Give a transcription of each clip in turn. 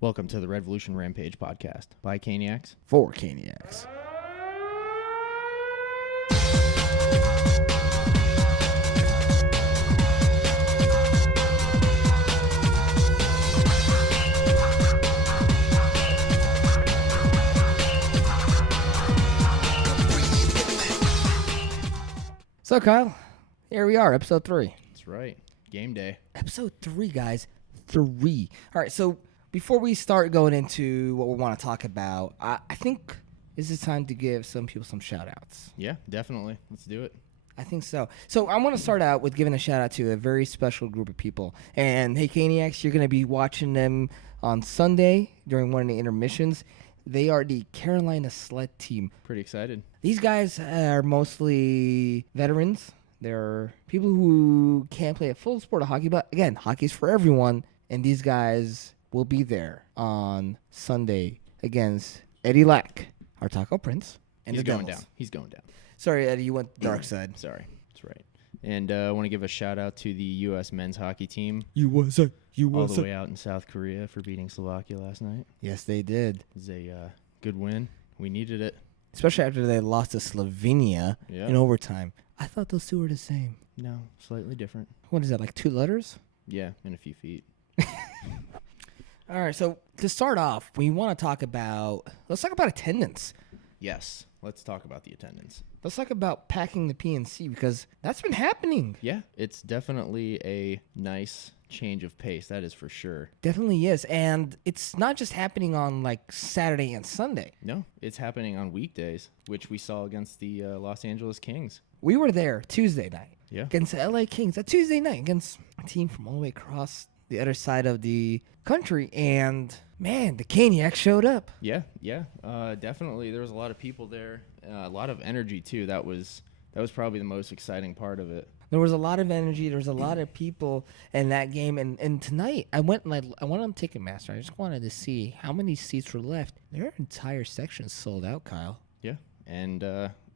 Welcome to the Revolution Rampage podcast by Caniacs. For Caniacs. So, Kyle, here we are, episode 3. That's right. Game day. Episode 3, guys. 3. All right, so before we start going into what we want to talk about, I think this is time to give some people some shout-outs. Yeah, definitely. Let's do it. I think so. So I want to start out with giving a shout-out to a very special group of people. And, hey, Caniacs, you're going to be watching them on Sunday during one of the intermissions. They are the Carolina Sled Team. Pretty excited. These guys are mostly veterans. They're people who can't play a full sport of hockey, but again, hockey's for everyone. And these guys will be there on Sunday against Eddie Lack, our Taco Prince, and He's the going Devils. down. He's going down. Sorry, Eddie, you went the dark side. Sorry. That's right. And I want to give a shout out to the U.S. men's hockey team. USA. All the way out in South Korea for beating Slovakia last night. Yes, they did. It was a good win. We needed it. Especially after they lost to Slovenia in overtime. I thought those two were the same. No, slightly different. What is that, like 2 letters? Yeah, and a few feet. All right, so to start off, let's talk about attendance. Yes, let's talk about the attendance. Let's talk about packing the PNC because that's been happening. Yeah, it's definitely a nice change of pace. That is for sure. Definitely is. And it's not just happening on like Saturday and Sunday. No, it's happening on weekdays, which we saw against the Los Angeles Kings. We were there Tuesday night against the LA Kings. That Tuesday night against a team from all the way across the other side of the country. And, man, the Caniacs showed up. Yeah, definitely. There was a lot of people there, a lot of energy, too. That was probably the most exciting part of it. There was a lot of energy. There was a lot of people in that game. And tonight, I went on Ticketmaster. I just wanted to see how many seats were left. Their entire section sold out, Kyle. Yeah, and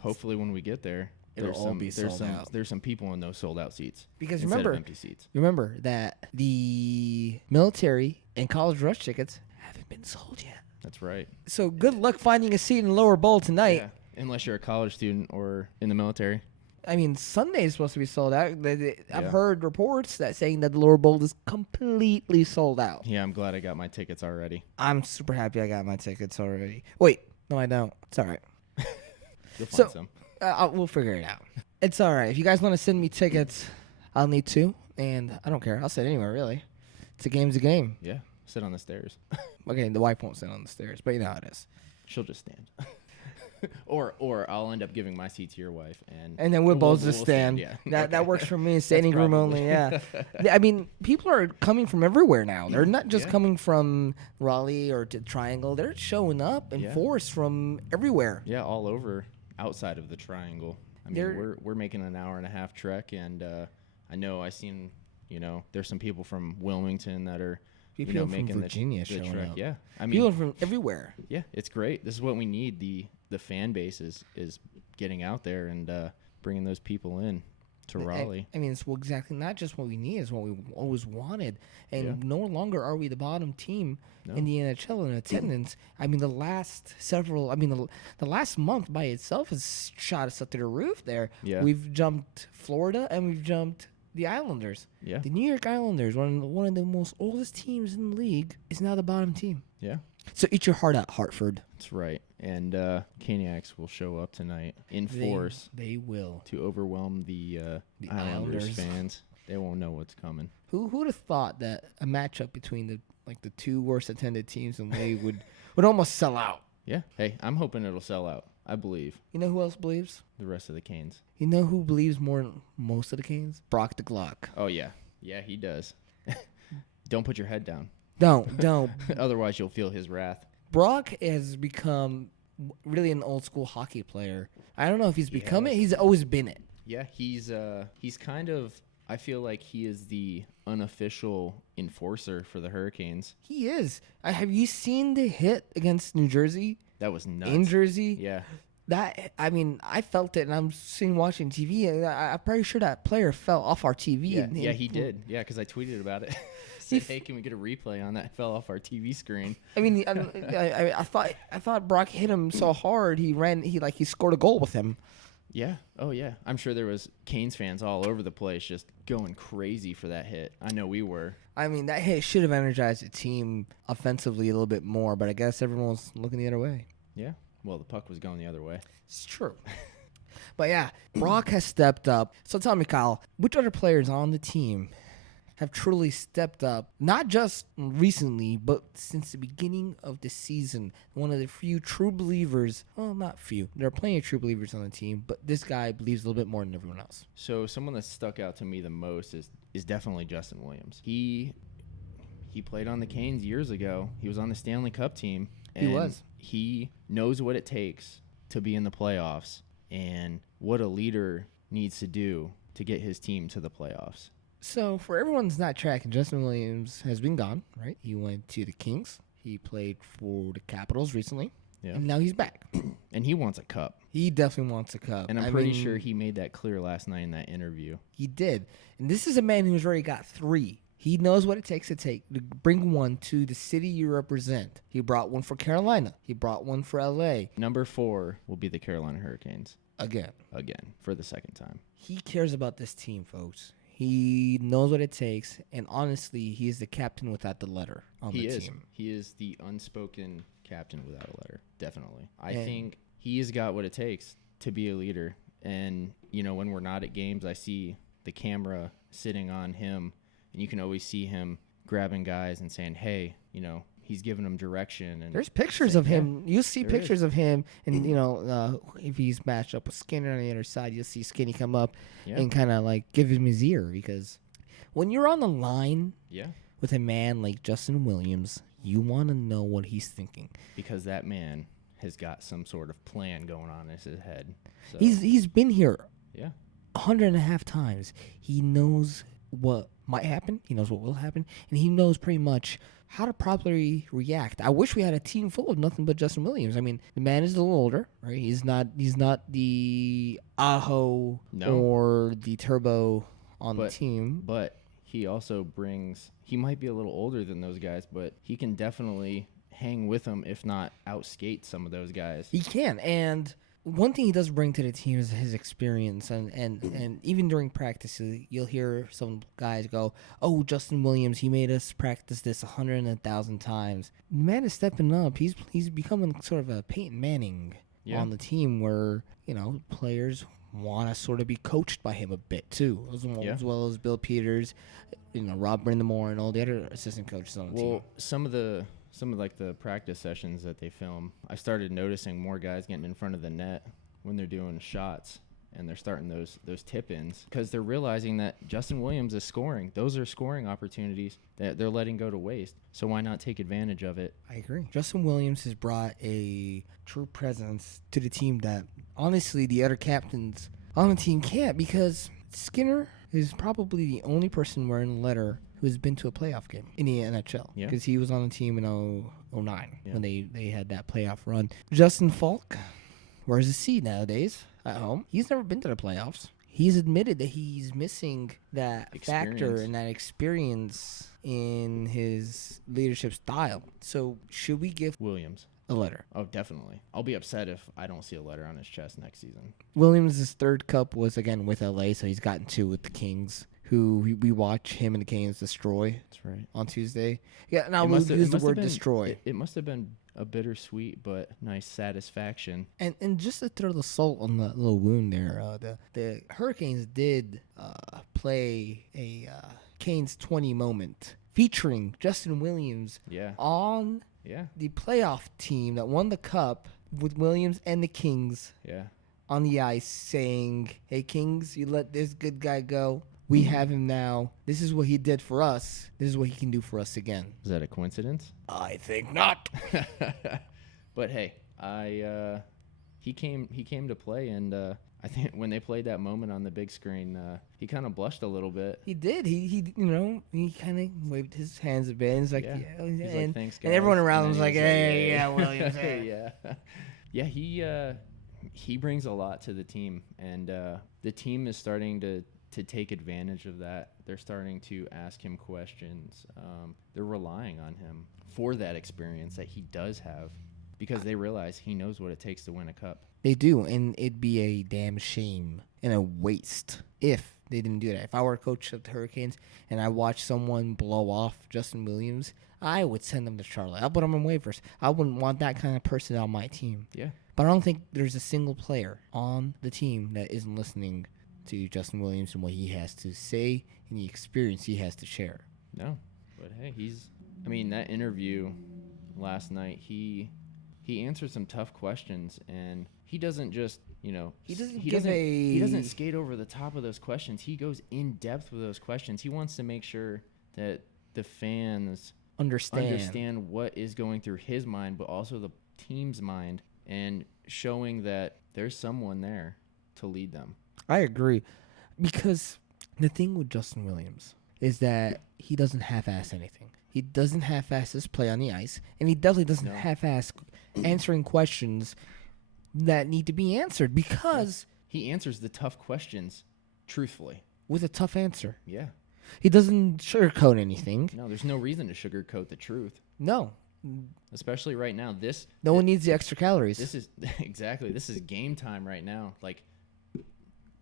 hopefully when we get there, It'll all be sold out. There's some people in those sold out seats. Because instead remember, of empty seats. Remember that the military and college rush tickets haven't been sold yet. That's right. So good luck finding a seat in the lower bowl tonight. Yeah, unless you're a college student or in the military. I mean, Sunday is supposed to be sold out. I've heard reports that saying that the lower bowl is completely sold out. Yeah, I'm glad I got my tickets already. I'm super happy I got my tickets already. Wait, no, I don't. It's all right. You'll find some. We'll figure it out. It's all right. If you guys want to send me tickets, I'll need 2, and I don't care. I'll sit anywhere, really. It's a game's a game. Yeah, sit on the stairs. Okay, the wife won't sit on the stairs, but you know how it is. She'll just stand. or I'll end up giving my seat to your wife, and then we'll both just stand. Yeah. That works for me. Standing room only. Yeah. I mean, people are coming from everywhere now. They're not just coming from Raleigh or to Triangle. They're showing up in force from everywhere. Yeah, all over outside of the Triangle. I mean, we're making an hour and a half trek, and I know I seen there's some people from Wilmington that are. People making from Virginia the showing trek. up. Yeah, I mean, people from everywhere. Yeah, it's great. This is what we need. The fan base is getting out there and bringing those people in to Raleigh. I mean, it's exactly not just what we need; it's what we always wanted. And no longer are we the bottom team in the NHL in attendance. I mean, the last month by itself has shot us up to the roof. There, we've jumped Florida and we've jumped the Islanders. Yeah. The New York Islanders, one of the most oldest teams in the league, is now the bottom team. Yeah. So eat your heart out, Hartford. That's right. And Caniacs will show up tonight in force. They will. To overwhelm the Islanders fans. They won't know what's coming. Who would have thought that a matchup between the 2 worst attended teams in the league would almost sell out? Yeah. Hey, I'm hoping it'll sell out. I believe. You know who else believes? The rest of the Canes. You know who believes most of the Canes? Brock the Glock. Oh, yeah. Yeah, he does. Don't put your head down. Don't. Otherwise, you'll feel his wrath. Brock has become really an old school hockey player. I don't know if he's become it. He's always been it. Yeah, he's kind of, I feel like he is the unofficial enforcer for the Hurricanes. He is. Have you seen the hit against New Jersey? That was nuts. In Jersey? Yeah. I felt it, and I'm sitting watching TV, and I'm pretty sure that player fell off our TV. Yeah, he did. Yeah, because I tweeted about it. said, hey, can we get a replay on that? It fell off our TV screen. I mean, I thought Brock hit him so hard he scored a goal with him. Yeah. Oh, yeah. I'm sure there was Canes fans all over the place just going crazy for that hit. I know we were. I mean, that hit should have energized the team offensively a little bit more, but I guess everyone was looking the other way. Yeah. Well, the puck was going the other way. It's true. But, yeah, Brock has stepped up. So tell me, Kyle, which other players on the team have truly stepped up, not just recently, but since the beginning of the season? One of the few true believers, well, not few, there are plenty of true believers on the team, but this guy believes a little bit more than everyone else. So someone that stuck out to me the most is definitely Justin Williams. He played on the Canes years ago. He was on the Stanley Cup team. And he knows what it takes to be in the playoffs and what a leader needs to do to get his team to the playoffs. So, for everyone that's not tracking, Justin Williams has been gone, right? He went to the Kings. He played for the Capitals recently. Yeah. And now he's back. And he wants a cup. He definitely wants a cup. And I'm pretty sure he made that clear last night in that interview. He did. And this is a man who's already got 3. He knows what it takes to bring one to the city you represent. He brought one for Carolina. He brought one for L.A. Number 4 will be the Carolina Hurricanes. Again, for the second time. He cares about this team, folks. He knows what it takes, and honestly, he is the captain without the letter on the team. He is the unspoken captain without a letter, definitely. I think he has got what it takes to be a leader. And, when we're not at games, I see the camera sitting on him, and you can always see him grabbing guys and saying, hey, he's giving them direction. And there's pictures of him. You'll see pictures of him, and if he's matched up with Skinner on the other side, you'll see Skinny come up and kind of like give him his ear, because when you're on the line with a man like Justin Williams, you want to know what he's thinking, because that man has got some sort of plan going on in his head. So. He's been here 100.5 times. He knows what might happen. He knows what will happen, and he knows pretty much how to properly react. I wish we had a team full of nothing but Justin Williams. I mean, the man is a little older, right? He's not the Aho or the Turbo on the team. But he also he might be a little older than those guys, but he can definitely hang with them, if not outskate some of those guys. He can, and one thing he does bring to the team is his experience, and even during practice, you'll hear some guys go, "Oh, Justin Williams, he made us practice this 100,000 times." The man is stepping up. He's becoming sort of a Peyton Manning on the team, where players want to sort of be coached by him a bit too, as well as Bill Peters, Rob Brindamore, and all the other assistant coaches on the team. Well, some of the practice sessions that they film, I started noticing more guys getting in front of the net when they're doing shots, and they're starting those tip-ins, because they're realizing that Justin Williams is scoring. Those are scoring opportunities that they're letting go to waste. So why not take advantage of it? I agree. Justin Williams has brought a true presence to the team that honestly the other captains on the team can't, because Skinner is probably the only person wearing a letter who's been to a playoff game in the NHL, because he was on the team in 2009 when they had that playoff run. Justin Falk wears a C nowadays at home. He's never been to the playoffs. He's admitted that he's missing that factor and that experience in his leadership style. So should we give Williams a letter? Oh, definitely. I'll be upset if I don't see a letter on his chest next season. Williams' third cup was, again, with LA, so he's gotten 2 with the Kings, who we watch him and the Canes destroy. That's right. On Tuesday. Yeah, now we'll use the word destroy. It must have been a bittersweet but nice satisfaction. And just to throw the salt on the little wound there, the Hurricanes did play a Canes 20 moment featuring Justin Williams on the playoff team that won the cup, with Williams and the Kings on the ice saying, "Hey, Kings, you let this good guy go. We have him now. This is what he did for us. This is what he can do for us again." Is that a coincidence? I think not. But hey, he came to play, and I think when they played that moment on the big screen, he kind of blushed a little bit. He did. He kind of waved his hands a bit. And he's like, He's like, "Thanks, guys." And everyone around him was like, "Hey, like, Williams." Yeah. He brings a lot to the team, and the team is starting to to take advantage of that. They're starting to ask him questions. They're relying on him for that experience that he does have because they realize he knows what it takes to win a cup. They do, and it'd be a damn shame and a waste if they didn't do that. If I were a coach of the Hurricanes and I watched someone blow off Justin Williams, I would send them to Charlotte. I'll put them on waivers. I wouldn't want that kind of person on my team. Yeah. But I don't think there's a single player on the team that isn't listening to Justin Williams and what he has to say and the experience he has to share. No. But, hey, that interview last night, he answered some tough questions, and he doesn't just, he doesn't skate over the top of those questions. He goes in depth with those questions. He wants to make sure that the fans understand what is going through his mind, but also the team's mind, and showing that there's someone there to lead them. I agree, because the thing with Justin Williams is that he doesn't half-ass anything. He doesn't half-ass his play on the ice, and he definitely doesn't half-ass answering questions that need to be answered, because he answers the tough questions truthfully. With a tough answer. Yeah. He doesn't sugarcoat anything. No, there's no reason to sugarcoat the truth. No. Especially right now. No one needs the extra calories. This is game time right now. Like,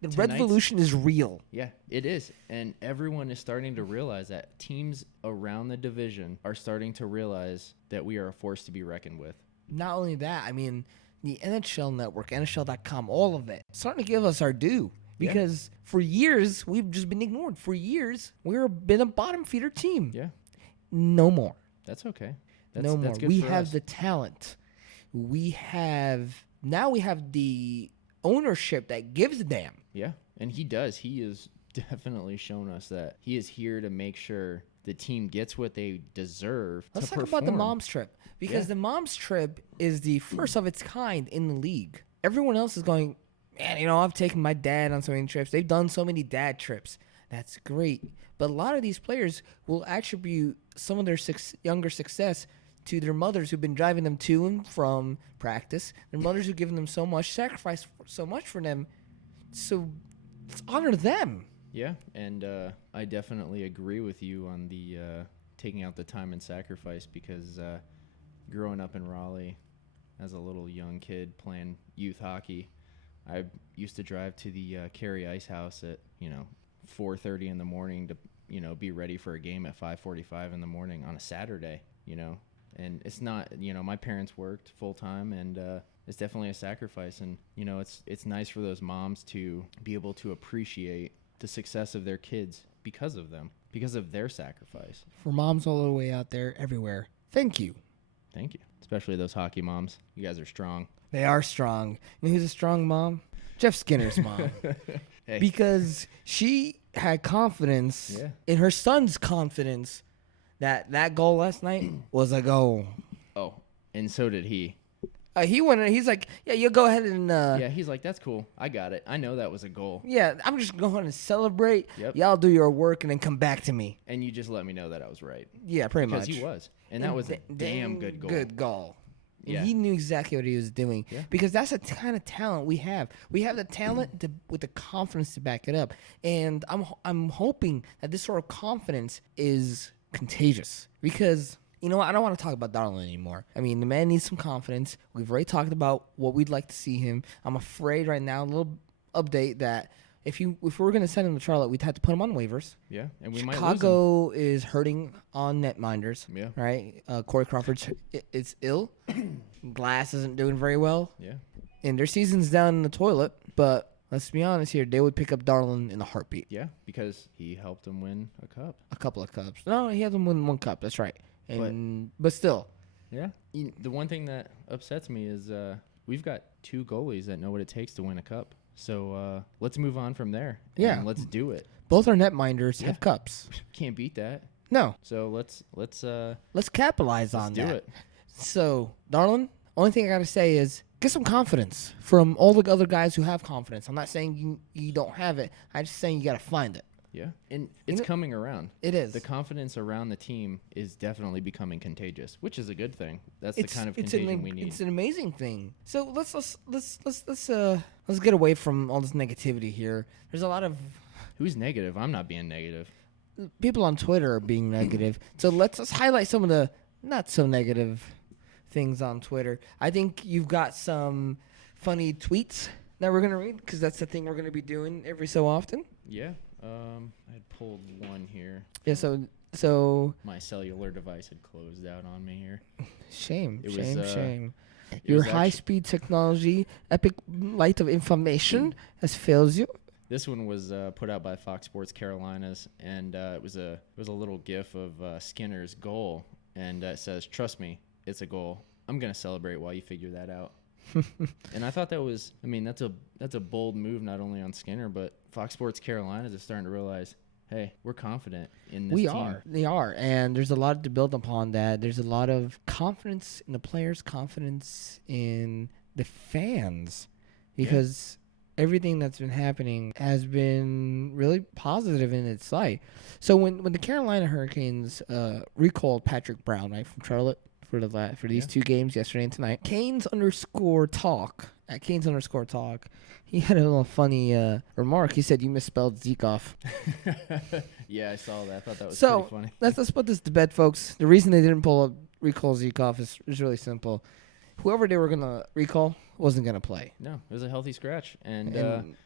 the revolution is real. Yeah, it is. And everyone is starting to realize that. Teams around the division are starting to realize that we are a force to be reckoned with. Not only that, the NHL Network, NHL.com, all of it, starting to give us our due. Because for years, we've just been ignored. For years, we've been a bottom feeder team. Yeah. No more. That's okay. No more. We have the talent. Now we have the ownership that gives a damn. Yeah, and he does. He has definitely shown us that he is here to make sure the team gets what they deserve. Let's talk about the mom's trip, because the mom's trip is the first of its kind in the league. Everyone else is going, man, I've taken my dad on so many trips. They've done so many dad trips. That's great. But a lot of these players will attribute some of their younger success to their mothers who've been driving them to and from practice. Their mothers who've given them so much, sacrificed so much for them. So let's honor them. Yeah, and I definitely agree with you on the taking out the time and sacrifice, because growing up in Raleigh as a little young kid playing youth hockey, I used to drive to the Cary Ice House at 4:30 in the morning to be ready for a game at 5:45 in the morning on a Saturday. And it's not, my parents worked full time, and it's definitely a sacrifice. And it's nice for those moms to be able to appreciate the success of their kids because of them, because of their sacrifice. For moms all the way out there, everywhere, thank you. Thank you. Especially those hockey moms. You guys are strong. They are strong. You know who's a strong mom? Jeff Skinner's mom. Hey. Because she had confidence in her son's confidence that goal last night was a goal. Oh, and so did he. He went. He's like, yeah, you go ahead and. He's like, that's cool. I got it. I know that was a goal. Yeah, I'm just going to celebrate. Yep. Y'all do your work and then come back to me. And you just let me know that I was right. Yeah, pretty much. Because he was, and that was a damn good goal. Good goal. Yeah. And he knew exactly what he was doing, because that's the kind of talent we have. We have the talent with the confidence to back it up, and I'm hoping that this sort of confidence is contagious, because I don't want to talk about Darlin anymore. The man needs some confidence. We've already talked about what we'd like to see him. I'm afraid right now, a little update, that if we were going to send him to Charlotte, we'd have to put him on waivers. Yeah, and we might lose him. Chicago is hurting on netminders. Yeah. Right? Corey Crawford's it's ill. Glass isn't doing very well. Yeah. And their season's down in the toilet, but let's be honest here, they would pick up Darlin in a heartbeat. Yeah, because he helped them win a cup. A couple of cups. No, he had them win one cup. That's right. But still. Yeah. The one thing that upsets me is we've got two goalies that know what it takes to win a cup. So let's move on from there. Yeah. And let's do it. Both our netminders have cups. Can't beat that. No. So let's capitalize on that. do it. So, Darlin, only thing I got to say is get some confidence from all the other guys who have confidence. I'm not saying you don't have it. I'm just saying you got to find it. Yeah. And it's coming around. It is. The confidence around the team is definitely becoming contagious, which is a good thing. That's the kind of contagion we need. It's an amazing thing. So let's get away from all this negativity here. There's a lot of Who's negative? I'm not being negative. People on Twitter are being negative. So let's highlight some of the not so negative things on Twitter. I think you've got some funny tweets that we're going to read because that's the thing we're going to be doing every so often. Yeah. I had pulled one here. Yeah, so my cellular device had closed out on me here. Shame. Your high-speed technology, epic light of information has failed you. This one was put out by Fox Sports Carolinas, and it was a little GIF of Skinner's goal, and it says, "Trust me, it's a goal. I'm gonna celebrate while you figure that out." And I thought that's a bold move, not only on Skinner, but Fox Sports Carolinas is starting to realize, hey, we're confident in this team. They are, and there's a lot to build upon that. There's a lot of confidence in the players, confidence in the fans, because everything that's been happening has been really positive in its light. So when the Carolina Hurricanes recalled Patrick Brown, right, from Charlotte for these two games, yesterday and tonight, Canes_talk, he had a little funny remark. He said, "You misspelled Zekoff." Yeah, I saw that. I thought that was pretty funny. Let's put this to bed, folks. The reason they didn't recall Zekoff is really simple. Whoever they were going to recall wasn't going to play. No, it was a healthy scratch. And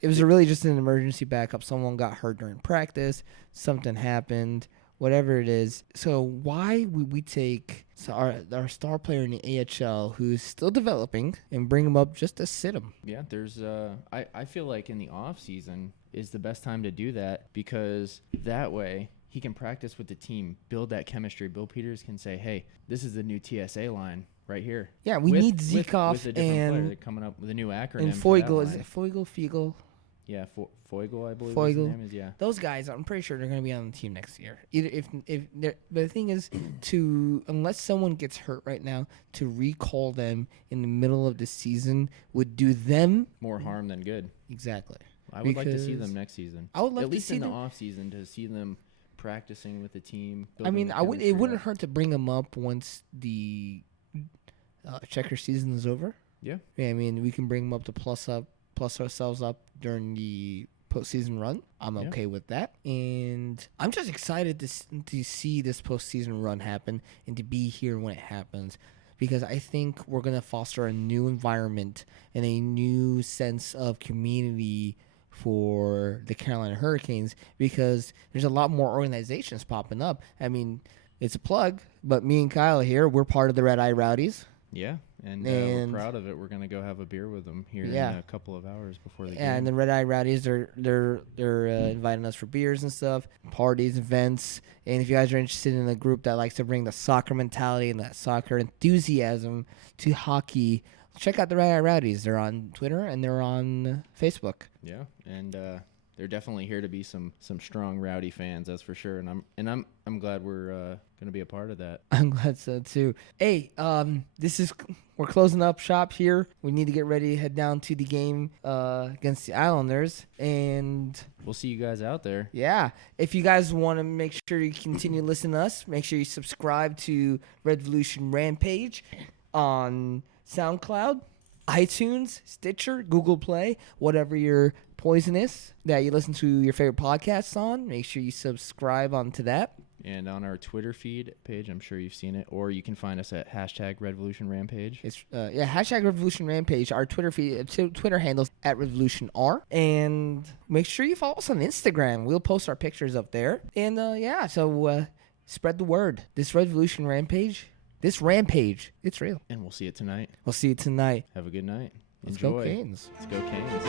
it was really just an emergency backup. Someone got hurt during practice. Something happened. Whatever it is. So why would we take our star player in the AHL who's still developing and bring him up just to sit him? Yeah, there's I feel like in the off season is the best time to do that, because that way he can practice with the team, build that chemistry. Bill Peters can say, "Hey, this is the new TSA line right here." Yeah, we need Zekoff with a different player. They're coming up with a new acronym. And Foigel, is it Foigel, Fiegel? Yeah, Foigel, I believe his name is. Yeah, those guys, I'm pretty sure they're going to be on the team next year. Either if but the thing is, unless someone gets hurt right now, to recall them in the middle of the season would do them more harm than good. Exactly. I would like to see them next season. I would love at least to see in the them off season to see them practicing with the team. I mean, it wouldn't hurt to bring them up once the checker season is over. Yeah. I mean, we can bring them up to plus ourselves up during the postseason run. I'm okay with that, and I'm just excited to see this postseason run happen and to be here when it happens, because I think we're gonna foster a new environment and a new sense of community for the Carolina Hurricanes, because there's a lot more organizations popping up. I mean, it's a plug, but me and Kyle here, we're part of the Red Eye Rowdies. Yeah, and we're proud of it. We're gonna go have a beer with them here in a couple of hours before the game. And the Red Eye Rowdies, they're inviting us for beers and stuff, parties, events. And if you guys are interested in a group that likes to bring the soccer mentality and that soccer enthusiasm to hockey, check out the Red Eye Rowdies. They're on Twitter and they're on Facebook. Yeah, and they're definitely here to be some strong Rowdy fans, that's for sure. And I'm glad we're gonna be a part of that. I'm glad so too. Hey, we're closing up shop here. We need to get ready to head down to the game against the Islanders, and we'll see you guys out there. Yeah, if you guys want to make sure you continue listening to us, make sure you subscribe to Revolution Rampage on SoundCloud, iTunes, Stitcher, Google Play, whatever your poison is that you listen to your favorite podcasts on. Make sure you subscribe onto that. And on our Twitter feed page, I'm sure you've seen it, or you can find us at #RevolutionRampage. It's #RevolutionRampage. Our Twitter feed, Twitter handles @RevolutionR, and make sure you follow us on Instagram. We'll post our pictures up there, and so spread the word. This Revolution Rampage. This rampage, it's real. And we'll see it tonight. We'll see you tonight. Have a good night. Let's Enjoy. go Canes. Let's go Canes.